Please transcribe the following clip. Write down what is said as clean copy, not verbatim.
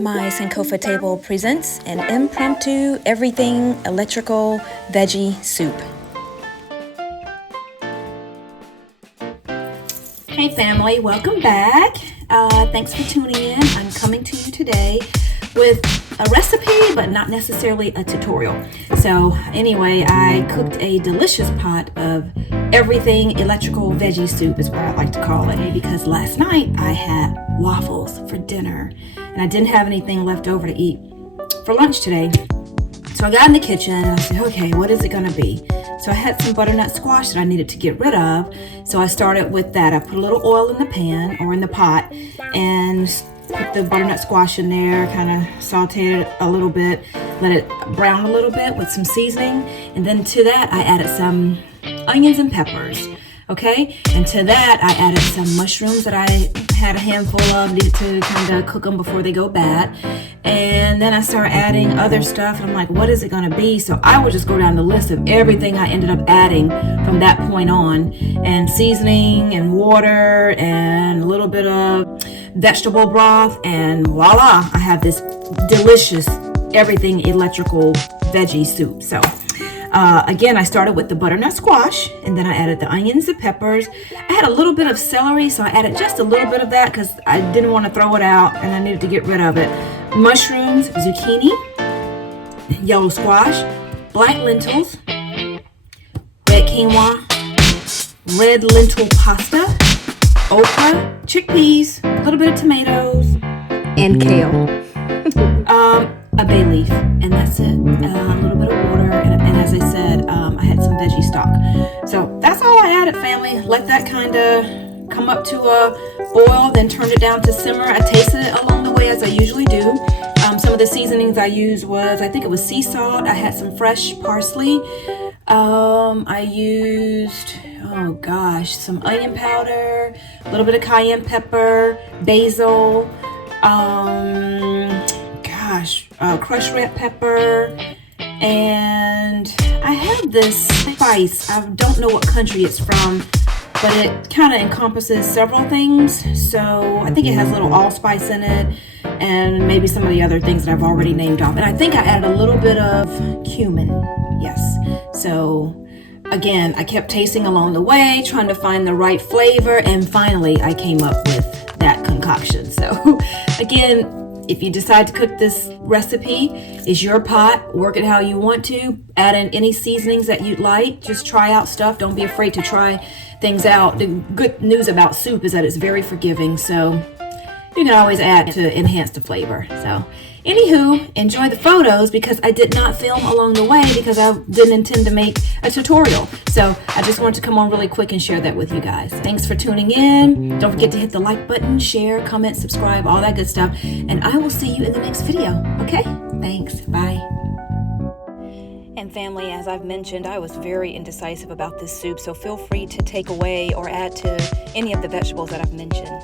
My Sankofa table presents an impromptu everything electrical veggie soup. Hey family, welcome back. Thanks for tuning in. I'm coming to you today with a recipe, but not necessarily a tutorial. So anyway, I cooked a delicious pot of everything electrical veggie soup is what I like to call it, because last night I had waffles for dinner and I didn't have anything left over to eat for lunch today. So I got in the kitchen and I said, okay, what is it gonna be? So I had some butternut squash that I needed to get rid of. So I started with that. I put a little oil in the pan or in the pot and put the butternut squash in there, kind of sauteed it a little bit, let it brown a little bit with some seasoning. And then to that, I added some onions and peppers. Okay, and to that I added some mushrooms that I had a handful of, needed to kind of cook them before they go bad. And then I started adding other stuff and I'm like, what is it gonna be? So I would just go down the list of everything I ended up adding from that point on, and seasoning and water and a little bit of vegetable broth, and voila, I have this delicious everything electrical veggie soup. So again, I started with the butternut squash, and then I added the onions, the peppers. I had a little bit of celery, so I added just a little bit of that because I didn't want to throw it out and I needed to get rid of it. Mushrooms, zucchini, yellow squash, black lentils, red quinoa, red lentil pasta, okra, chickpeas, a little bit of tomatoes, and kale. A bay leaf, and that's it. A little bit of water, and as I said, I had some veggie stock. So that's all I added, family. Let that kind of come up to a boil, then turn it down to simmer. I tasted it along the way as I usually do. Some of the seasonings I used was, I think it was sea salt. I had some fresh parsley. I used, oh gosh, some onion powder, a little bit of cayenne pepper, basil, crushed red pepper, and I have this spice. I don't know what country it's from, but it kind of encompasses several things. So I think it has a little allspice in it, and maybe some of the other things that I've already named off. And I think I added a little bit of cumin. Yes. So again, I kept tasting along the way, trying to find the right flavor, and finally I came up with that concoction. So again, if you decide to cook this recipe, it's your pot. Work it how you want to. Add in any seasonings that you'd like. Just try out stuff. Don't be afraid to try things out. The good news about soup is that it's very forgiving, so you can always add to enhance the flavor. So anywho, enjoy the photos, because I did not film along the way because I didn't intend to make a tutorial. So I just wanted to come on really quick and share that with you guys. Thanks for tuning in. Don't forget to hit the like button, share, comment, subscribe, all that good stuff. And I will see you in the next video. Okay? Thanks. Bye. And family, as I've mentioned, I was very indecisive about this soup, so feel free to take away or add to any of the vegetables that I've mentioned.